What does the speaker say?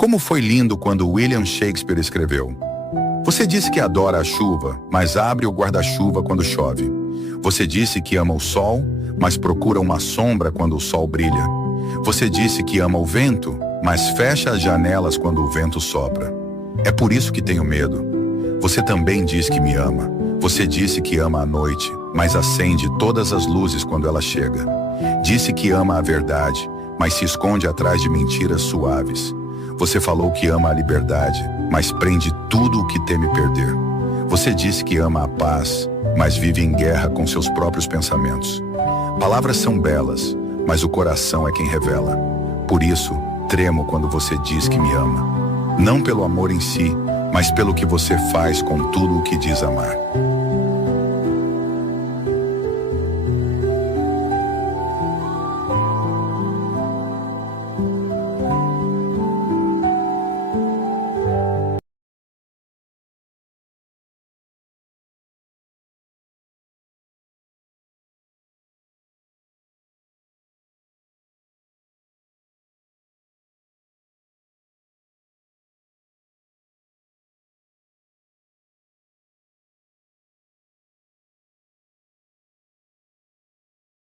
Como foi lindo quando William Shakespeare escreveu: Você disse que adora a chuva, mas abre o guarda-chuva quando chove. Você disse que ama o sol, mas procura uma sombra quando o sol brilha. Você disse que ama o vento, mas fecha as janelas quando o vento sopra. É por isso que tenho medo. Você também diz que me ama. Você disse que ama a noite, mas acende todas as luzes quando ela chega. Disse que ama a verdade, mas se esconde atrás de mentiras suaves. Você falou que ama a liberdade, mas prende tudo o que teme perder. Você disse que ama a paz, mas vive em guerra com seus próprios pensamentos. Palavras são belas, mas o coração é quem revela. Por isso, tremo quando você diz que me ama. Não pelo amor em si, mas pelo que você faz com tudo o que diz amar.